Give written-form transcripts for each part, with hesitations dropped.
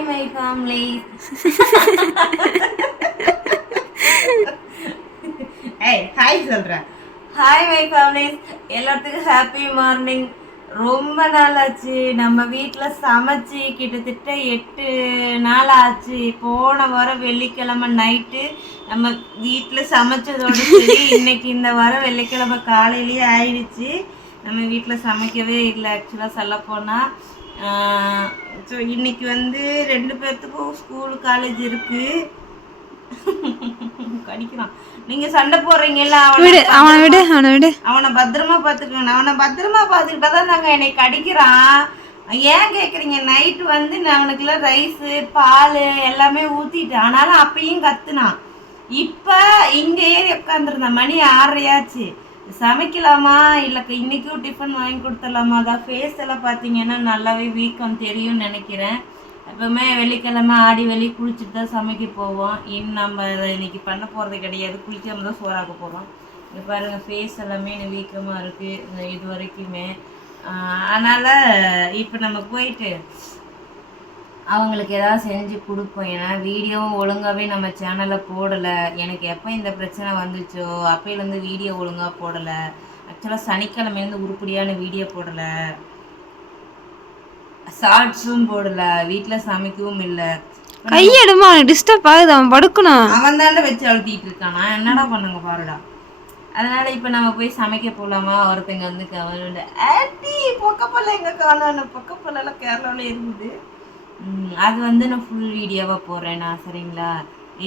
Hi my family. ஏய் hi சொல்கிறேன். Hi my families, எல்லாத்துக்கும் ஹாப்பி மார்னிங். ரொம்ப நாள் ஆச்சு நம்ம வீட்டில் சமைச்சி, கிட்டத்தட்ட 8 நாள் ஆச்சு. போன வாரம் வெள்ளிக்கிழமை நைட்டு நம்ம வீட்டில் சமைச்சதோட சரி, இன்னைக்கு இந்த வாரம் வெள்ளிக்கிழமை காலையிலேயே ஆயிடுச்சு. நம்ம வீட்டில் சமைக்கவே இல்லை ஆக்சுவலாக சொல்லப்போனால். ஸோ இன்னைக்கு வந்து 2 பேர்த்துக்கும் ஸ்கூல் காலேஜ் இருக்குது. கடிக்கிறான். நீங்க சண்டை போடுறீங்கல்ல, அவனை பத்திரமா பாத்துக்கணும். அவனை பத்திரமா பாத்துக்கிட்டா தான் நாங்க என்னை கடிக்கிறான். ஏன் கேக்குறீங்க? நைட்டு வந்து நான் அவனுக்குலாம் ரைஸு பால் எல்லாமே ஊத்திட்டேன். ஆனாலும் அப்பயும் கத்துனான். இப்ப இங்க ஏறி உட்காந்துருந்தான். மணி 6:30 சமைக்கலாமா இல்லை இன்னைக்கும் டிஃபன் வாங்கி கொடுத்துடலாமா? அதான் ஃபேஸ் எல்லாம் பார்த்தீங்கன்னா நல்லாவே வீக்கம் தெரியும்னு நினைக்கிறேன். எப்பவுமே வெள்ளிக்கிழமை ஆடி வெளி குளிச்சுட்டு தான் சமைக்க போவோம். நம்ம இன்னைக்கு பண்ண போகிறது கிடையாது. குளிக்காம தான் சோறாக்க போகிறோம். இங்கே பாருங்கள், ஃபேஸ் எல்லாமே வீக்கமாக இருக்குது இது வரைக்குமே. அதனால் இப்போ நம்ம போயிட்டு அவங்களுக்கு ஏதாவது செஞ்சு கொடுப்போம். ஏன்னா வீடியோவும் ஒழுங்காகவே நம்ம சேனலில் போடலை. எனக்கு எப்போ இந்த பிரச்சனை வந்துச்சோ அப்போலேருந்து வீடியோ ஒழுங்காக போடலை. ஆக்சுவலாக சனிக்கிழமையிலேருந்து உருப்படியான வீடியோ போடலை, ஷார்ட்ஸும் போடல, வீட்டில் சமைக்கவும் இல்லை. கையெடுமா டிஸ்டர்ப் ஆகுது, அவன் படுக்கணும். அவன் தாண்டா வச்சு அழுத்திட்டு இருக்கானா, என்னடா பண்ணுங்க பாருடா. அதனால இப்போ நம்ம போய் சமைக்க போகலாமா? ஒருத்தங்க வந்து கவலை ஆட்டி பொக்கப்பல்ல எங்கே காணும். பொக்கப்பல்லாம் கேரளாவில் இருக்குது. அது வந்து நான் ஃபுல் வீடியோவாக போடுறேன் நான், சரிங்களா?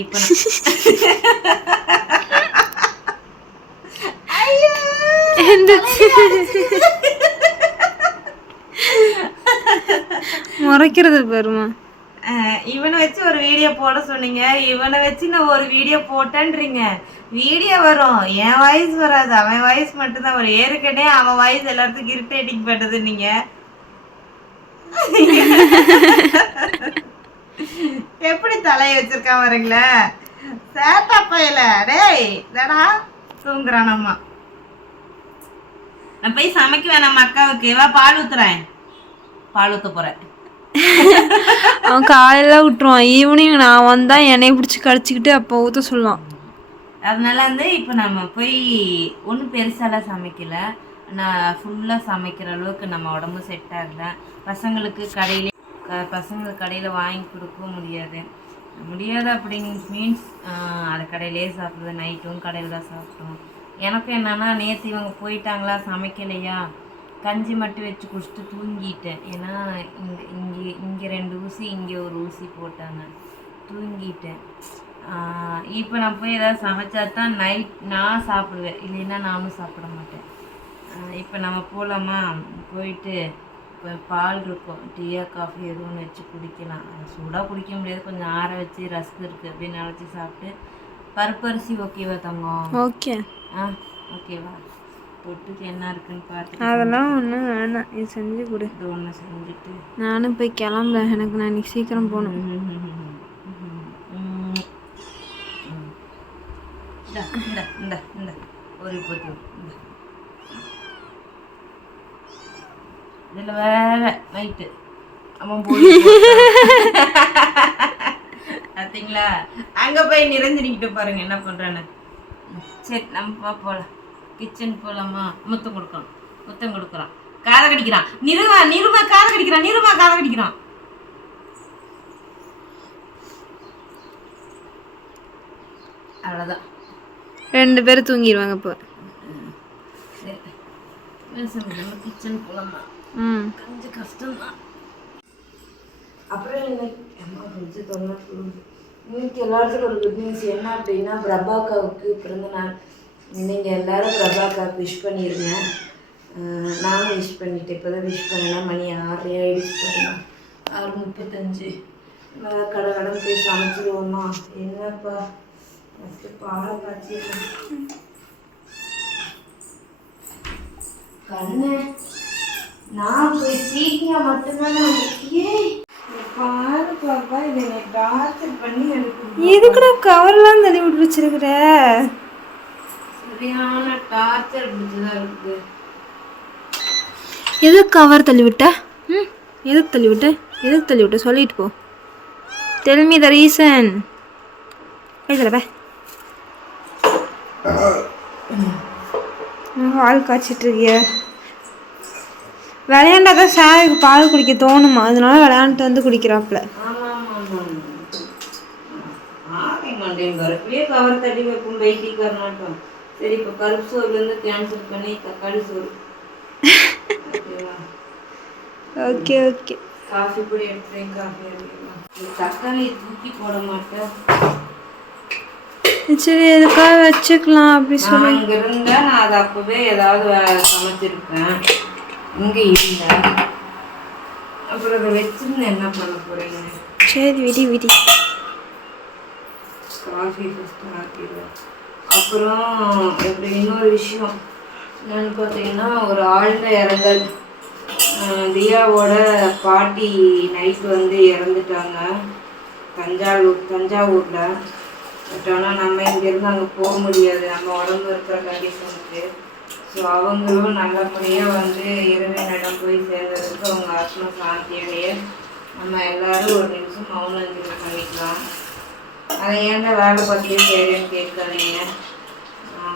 இப்போ முறைக்கிறது பாருமா. இவனை வச்சு ஒரு வீடியோ போட சொன்னீங்க, இவனை வச்சு நான் ஒரு வீடியோ போட்டேன்றீங்க. வீடியோ வரும், என் வாய்ஸ் வராது, அவன் வாய்ஸ் மட்டும்தான் வரும். ஏற்கனவே அவன் வாய்ஸ் எல்லாத்துக்கும் இரிட்டேட்டிங் பண்ணுது. நீங்க எப்படி தலையை வச்சிருக்கான் வரீங்களா? சேட்டா பையல டேய் தடா தூங்குறானம்மா. நான் போய் சமைக்க வேணாம் அக்காவுக்கு. வா பால் ஊத்துறேன், பால் ஊற்ற போறேன். அவன் காலையில விட்டுருவான், ஈவினிங் நான் வந்தா என்னைய பிடிச்சி கடிச்சிக்கிட்டு அப்போ ஊற்ற சொல்லுவான். அதனால வந்து இப்போ நம்ம போய் ஒன்றும் பெருசாலாம் சமைக்கல. நான் ஃபுல்லாக சமைக்கிற அளவுக்கு நம்ம உடம்பு செட் ஆகலை. பசங்களுக்கு கடையில் வாங்கி கொடுக்கவும் முடியாது அப்படிங்க மீன்ஸ் அது கடையிலே சாப்பிட்றது. நைட்டும் கடையில் தான் சாப்பிட்டோம். எனக்கும் என்னன்னா, நேற்று இவங்க போயிட்டாங்களா, சமைக்கலையா, கஞ்சி மட்டும் வச்சு குடிச்சிட்டு தூங்கிட்டேன். ஏன்னா இங்கே 2 ஊசி இங்கே ஒரு ஊசி போட்டாங்க, தூங்கிட்டேன். இப்போ நான் போய் ஏதாவது சமைச்சா தான் நைட் நான் சாப்பிடுவேன், இல்லைன்னா நானும் சாப்பிட மாட்டேன். இப்போ நம்ம போகலாமா? போயிட்டு இப்போ பால் இருக்கும், டீயா காஃபி எதுவும் வச்சு குடிக்கலாம். சூடாக குடிக்க முடியாது, கொஞ்சம் ஆற வச்சு ரஸ்க் இருக்குது அப்படின்னு நினச்சி சாப்பிட்டு. பருப்பரிசி ஓகேவா தங்கம்? ஓகே. ஓகேவா? தொட்டுக்கு என்ன இருக்குன்னு பார்த்து. அதெல்லாம் ஒன்றும் வேணாம், இது செஞ்சு கொடு. இது ஒன்று செஞ்சுட்டு நானும் போய் கிளம்புறேன். எனக்கு நான் இன்னைக்கு சீக்கிரம் போகணும். இந்த ஒரு போத்தி இதில் வேற நைட்டு அவன் போய் பார்த்தீங்களா, அங்கே போய் நிறைஞ்சிக்கிட்டு பாருங்க என்ன பண்ணுறான்னு. சரி நம்ம போகலாம், கிச்சன் போகலாமா? முத்தம் கொடுக்குறான், காதை கடிக்கிறான். நிருமா காதை கடிக்கிறான். அவ்வளோதான், 2 பேரும் தூங்கிடுவாங்க இப்போ. சரி கிச்சன் போகலாமா? கொஞ்சம் கஷ்டம்தான். அப்புறம் இன்னைக்கு எல்லாத்துக்கும் ஒரு குட் நியூஸ். என்ன அப்படின்னா, பிரபாக்காவுக்கு பிறந்த நாள். நீங்கள் எல்லோரும் பிரபாக்காவுக்கு விஷ் பண்ணிடுங்க. நானும் விஷ் பண்ணிட்டேன். இப்போ தான் விஷ் பண்ணேன். மணி 6 ஆகிடுச்சு. 6:35. கடன் போய் சமைச்சிடுவோமா? என்னப்பா ஃபஸ்ட்டு பாலை காய்ச்சி கண்ணு நான் போய் சீக்கிரம் மட்டும்தான். பாரு பாப்பா, இதை டார்ச்சர் பண்ணி எடுக்கணும். எதுக்குடா கவர்லாம் தள்ளி விட்டு வச்சிருக்கிற? சரியான டார்ச்சர் பிடிச்சதா இருக்குது. எதுக்கு கவர் தள்ளி விட்ட? எதுக்கு தள்ளி விட்ட சொல்லிட்டு போ. Tell me the reason. இதில் பால் காய்ச்சிட்டு இருக்கிய. விளையாண்டாதான் சாருக்கு பால் குடிக்க தோணுமா, அதனால விளையாண்டுட்டு வந்து குடிக்கிறாப்புல. கவர் தட்டி வைக்கும் பைத்தியக்காரனாட்டம். சரி, இப்போ கருப்பு சோறுலேருந்து கேன்சல் பண்ணி தக்காளி சோறு. Okay okay. காஃபி பொடி எடுத்துறேன். காஃபி எடுத்துக்கலாம். தக்காளி தூக்கி போட மாட்டேன். சரி, எதுக்காக வச்சுக்கலாம் அப்படி சொல்லி. இங்கே இருந்தால் நான் அதை அப்போவே ஏதாவது சமைச்சிருப்பேன். இங்கே இல்லை. அப்புறம் அதை வச்சுருந்து என்ன பண்ண போகிறீங்க? சரி, விடி விடி. காஃபி ஃபஸ்ட்டு ஆக்கிடுவேன். அப்புறம் இப்படி இன்னொரு விஷயம் என்னென்னு பார்த்தீங்கன்னா, ஒரு ஆழ்ந்த இரங்கல். தியாவோட பாட்டி நைட்டு வந்து இறந்துட்டாங்க தஞ்சாவூரில். பட் ஆனால் நம்ம இங்கேருந்து அங்கே போக முடியாது, நம்ம உடம்பு இருக்கிற கண்டிஷனுக்கு. ஸோ அவங்களும் நல்லபடியாக வந்து இறைவனிடம் போய் சேர்ந்ததுக்கு அவங்க ஆத்மா சாந்தியோடைய நம்ம எல்லோரும் ஒரு நிமிஷம் மௌன அஞ்சலி பண்ணிக்கலாம். அதை ஏன்டா வேலை பார்த்தியே சரின்னு கேட்காதீங்க.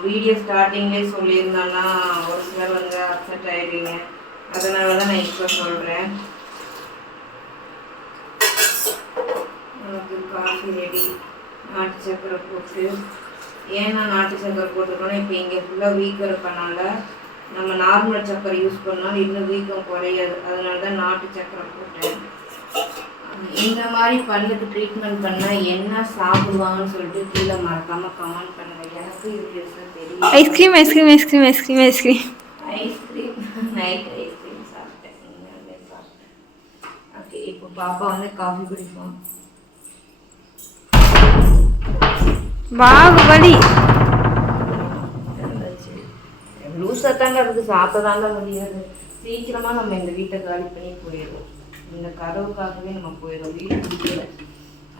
வீடியோ ஸ்டார்டிங்லேயே சொல்லியிருந்தோன்னா ஒரு சிலர் வந்து அப்செட் ஆகிடுவீங்க. அதனால தான் நான் இப்போ சொல்கிறேன். எனக்கு காஃபி ரெடி. நாட்டு சக்கரை போட்டு. ஏன்னா நாட்டு சக்கரை போட்டுக்கணும், இப்போ இங்கே ஃபுல்லாக வீக்கம் இருக்கனால நம்ம நார்மல் சக்கரை யூஸ் பண்ணாலும் இன்னும் வீக்கம் குறையாது. அதனால தான் நாட்டு சக்கரை போட்டேன். இந்த மாதிரி பல்லுக்கு ட்ரீட்மெண்ட் பண்ணால் என்ன சாப்பிடுவாங்கன்னு சொல்லிட்டு கீழே மறக்காமல் கமெண்ட் பண்ணுங்கள். எனக்கு இது பெருசாக தெரியும். Ice cream ice cream ice cream ice cream ice cream ice cream night ice cream சாப்பிட்டேன். ஓகே, இப்போ பாப்பா வந்து காஃபி குடிப்போம். பாகுபலி லூஸாக தாங்க இருக்குது, சாப்பிட தாங்க முடியாது. சீக்கிரமாக நம்ம இந்த வீட்டை காலி பண்ணி போயிடுவோம். இந்த கதவுக்காகவே நம்ம போயிடும். வீடு பிடிக்கல.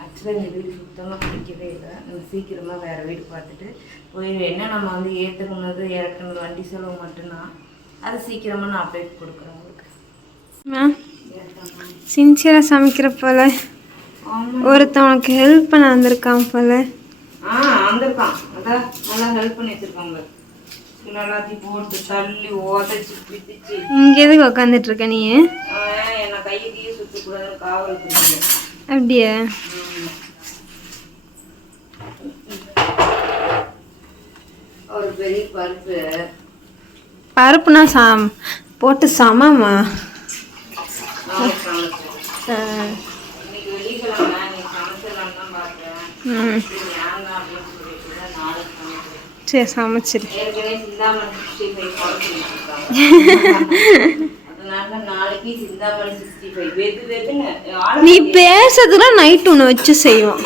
ஆக்சுவலாக இந்த வீடு சுத்தமாக பிடிக்கவே இல்லை. நம்ம சீக்கிரமாக வேறு வீடு பார்த்துட்டு போயிடுவேன். என்ன நம்ம வந்து ஏற்றுக்கணுது இறக்கணும் வண்டி செலவு மட்டும்தான். அது சீக்கிரமாக நான் அப்டேட் கொடுக்குறேன் உங்களுக்கு. சின்சியராக சமைக்கிற போல ஒருத்தவனுக்கு ஹெல்ப் பண்ண வந்திருக்கான் போல. வந்திருக்கான். அதான் நல்லா ஹெல்ப் பண்ணி வச்சுருக்காங்க. எல்லாத்தையும் போட்டு தள்ளி உதச்சி பிடிச்சி. இங்கே எதுக்கு உட்காந்துட்டு இருக்க நீ? என்ன கையை சுற்றக்கூடாதுன்னு காவல் கொடுக்குறேன். அப்படியே ஒரு பெரிய பருப்பு. பருப்புனா போட்டு சமமா? இன்னைக்கு வெள்ளிக்கிழமை நீ சமைச்சிடலாம் தான் பார்த்தேன். சரி, சமைச்சிரு. ஏற்கனவே சிந்தாமணி 65 அதனால நாளைக்கு சிந்தாமணி 65 வெது வெதுன்னு. நீ பேசுறதுல நைட் ஒன்று வச்சு செய்வோம்.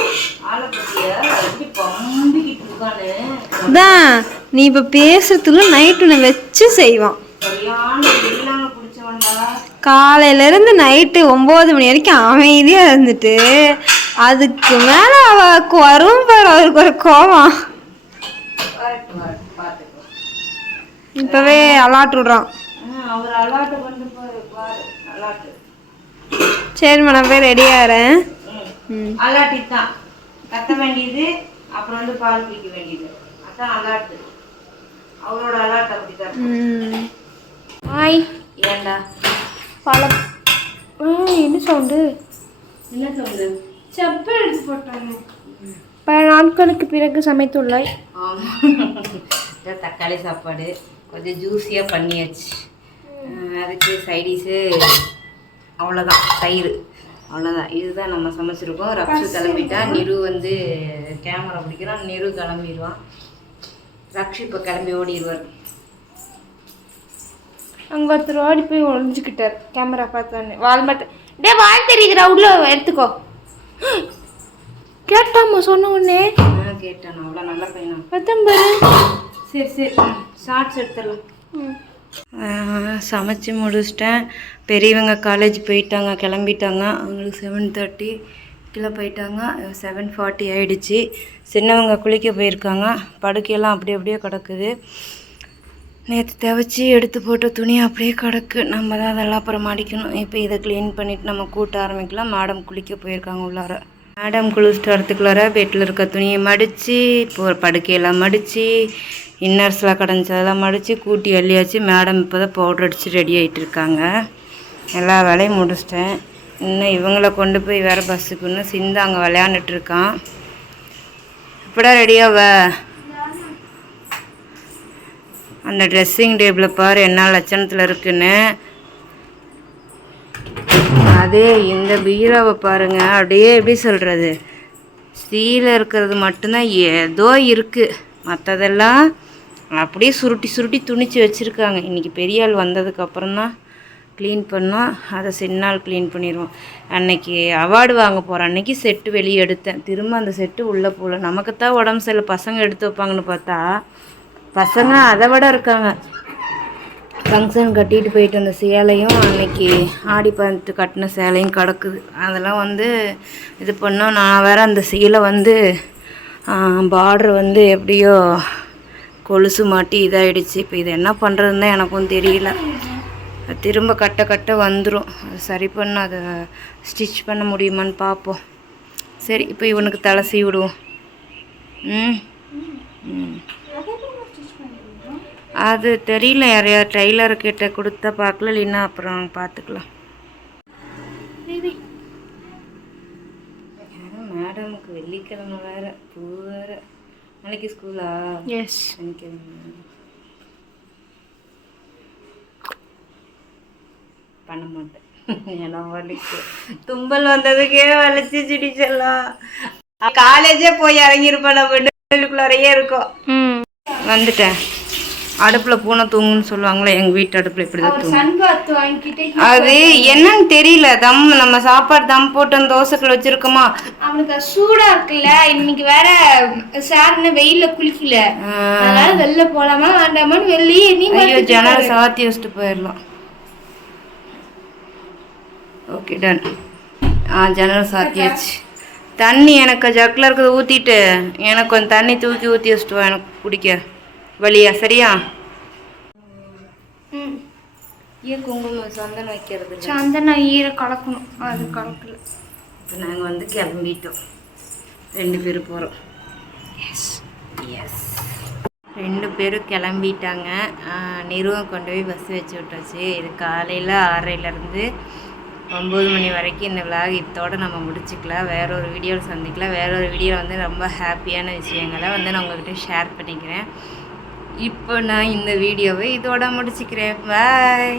அதான் நீ இப்போ பேசுறதுல நைட் ஒன்று வச்சு செய்வான். காலையிலேருந்து நைட்டு 9 மணி வரைக்கும் அமைதியாக இருந்துட்டு அதுக்கு மேலே அவளுக்கு வரும் பாரு அவருக்கு ஒரு கோவம். இப்பவே அலாட் விடுறான். சரிம்மா, நான் போய் ரெடி ஆகிறேன். அலாட்டி தான் கத்த வேண்டியது, அப்புறம் வந்து பால் குடிக்க வேண்டியது. அதான் அலாட்டு. அவரோட அலாட் அப்படிதான். ஹாய். ஏண்டா பழம் என்ன சவுண்டு? என்ன சவுண்டு? செப்பல் எடுத்து போட்டாங்க. பல நாட்களுக்கு பிறகு சமைத்துள்ளாய். தக்காளி சாப்பாடு கொஞ்சம் ஜூஸியாக பண்ணியாச்சு. அதுக்கு சைடிஷு அவ்வளோதான், தயிர் அவ்வளோதான். இதுதான் நம்ம சமைச்சிருக்கோம். ரக்ஷு கிளம்பிட்டா. நிரு வந்து கேமரா பிடிக்கிறான். நிரு கிளம்பிடுவான். ரக்ஷு இப்போ கிளம்பி ஓடிடுவார். அங்கே ஒருத்தர் ஓடி போய் ஒழிஞ்சுக்கிட்டார் கேமரா பார்த்தானே. வால்மார்ட் டே வால் தெரியுதுடா, உள்ள எடுத்துக்கோ. கேட்டாம்மா சொன்ன உடனே? கேட்டான். அவ்வளோ நல்ல பையனா பத்தம்பரு. சரி சரி, ஷார்ட்ஸ் எடுத்துடலாம். சமைச்சு முடிச்சிட்டேன். பெரியவங்க காலேஜ் போயிட்டாங்க, கிளம்பிட்டாங்க. அவங்களுக்கு 7:30 கீழே போயிட்டாங்க. 7:40 ஆகிடுச்சு. சின்னவங்க குளிக்க போயிருக்காங்க. படுக்கையெல்லாம் அப்படியே கிடக்குது. நேற்று துவைச்சி எடுத்து போட்ட துணி அப்படியே கிடக்கு. நம்ம தான் அதெல்லாம் அப்புறம் மாடிக்கணும். இப்போ இதை க்ளீன் பண்ணிவிட்டு நம்ம கூட்ட ஆரம்பிக்கலாம். மேடம் குளிக்க போயிருக்காங்க உள்ளார. மேடம் குளிச்சுட்டு வரத்துக்குள்ளார பெட்டில் இருக்க துணியை மடித்து இப்போ படுக்கையெல்லாம் மடித்து இன்னர்ஸ்லாம் கிடஞ்சதெல்லாம் மடித்து கூட்டி அள்ளியாச்சு. மேடம் இப்போ தான் பவுடர் அடித்து ரெடி ஆகிட்டு இருக்காங்க. எல்லா வேலையும் முடிச்சிட்டேன். இன்னும் இவங்கள கொண்டு போய் வேறு பஸ்ஸுக்கு இன்னும் சிந்து அங்கே விளையாண்டுட்டு இருக்கான். இப்படா ரெடியாவ அந்த ட்ரெஸ்ஸிங் டேபிளை பாரு என்ன லட்சணத்தில் இருக்குன்னு. அதே இந்த பீராவை பாருங்க, அப்படியே எப்படி சொல்கிறது, ஸ்டீலில் இருக்கிறது மட்டும்தான் ஏதோ இருக்குது, மற்றதெல்லாம் அப்படியே சுருட்டி சுருட்டி துணிச்சு வச்சுருக்காங்க. இன்றைக்கி பெரிய ஆள் வந்ததுக்கப்புறம் தான் க்ளீன் பண்ணோம். அதை சின்னால் க்ளீன் பண்ணிடுவோம். அன்னைக்கு அவார்டு வாங்க போகிறேன் அன்றைக்கி செட்டு வெளியே எடுத்தேன். திரும்ப அந்த செட்டு உள்ளே போகல. நமக்குத்தான் உடம்பு சரியில்லை, பசங்க எடுத்து வைப்பாங்கன்னு பார்த்தா பசங்க அதை விட இருக்காங்க. ஃபங்க்ஷன் கட்டிட்டு போயிட்டு அந்த சேலையும் அன்னைக்கு ஆடி பதினெட்டு கட்டின சேலையும் கிடக்குது. அதெல்லாம் வந்து இது பண்ணோம். நான் வேறு அந்த சீலை வந்து பார்டர் வந்து எப்படியோ கொலுசு மாட்டி இதாகிடுச்சு. இப்போ இது என்ன பண்ணுறதுன்னு தான் எனக்கும் தெரியல. திரும்ப கட்ட கட்ட வந்துடும். அது சரி பண்ண அதை ஸ்டிச் பண்ண முடியுமான்னு பார்ப்போம். சரி, இப்போ இவனுக்கு தலை சீவி விடுவோம். அது தெரியல, யாரையா ட்ரெய்லர்கிட்ட கொடுத்தா பார்க்கல, இல்லைன்னா அப்புறம் பார்த்துக்கலாம். மேடமுக்கு வெள்ளிக்கிழமை வேறு, பூ வேறு. நாளைக்கு ஸ்கூலா? எஸ். பண்ண மாட்டேன், ஏன்னா வலிக்கு தும்பல் வந்ததுக்கே வலிச்சு சிடிச்சலாம். காலேஜே போய் இறங்கியிருப்பேன். நம்ம வீட்டுக்குள்ளாரையே இருக்கோம். வந்துட்டேன். அடுப்பில் பூனை தூங்குன்னு சொல்லுவாங்களே, எங்கள் வீட்டு அடுப்பில் இப்படி தான் தூங்கும். அது என்னன்னு தெரியல. நம்ம சாப்பாடு தம் போட்டு அந்த தோசைக்குள்ள வச்சிருக்கோமா, அவனுக்கு சூடா இருக்குல்ல. இன்னைக்கு வேற சார் வெயில குளிக்கல, அதனால வெளில போலாமா வேண்டாமான்னு வெளியே. ஐயோ, ஜன்னலை சாத்தி வச்சுட்டு போயிடலாம். Okay, done. ஜன்னலை சாத்தியாச்சு. தண்ணி எனக்கு ஜக்கில் இருக்கிறத ஊற்றிட்டு எனக்கு கொஞ்சம் தண்ணி தூக்கி ஊற்றி வச்சுட்டு வா, எனக்கு குடிக்க வழியா. சரியா? ஏன் குங்குமம் சந்தனம் வைக்கிறது? சந்தனம் ஈர கலக்கணும், அது கலக்கல. இப்போ நாங்கள் வந்து கிளம்பிட்டோம். 2 பேர் போகிறோம். எஸ், 2 பேரும் கிளம்பிட்டாங்க. நிறுவனம் கொண்டு போய் பஸ் வச்சு விட்டாச்சு. இது காலையில் 6:30லேருந்து 9 மணி வரைக்கும் இந்த விலாக் இதோடு நம்ம முடிச்சுக்கலாம். வேற ஒரு வீடியோவில் சந்திக்கலாம். வேற ஒரு வீடியோ வந்து ரொம்ப ஹாப்பியான விஷயங்களை வந்து நான் உங்கள்கிட்ட ஷேர் பண்ணிக்கிறேன். இப்போ நான் இந்த வீடியோவை இதோட முடிச்சுக்கிறேன். பாய்.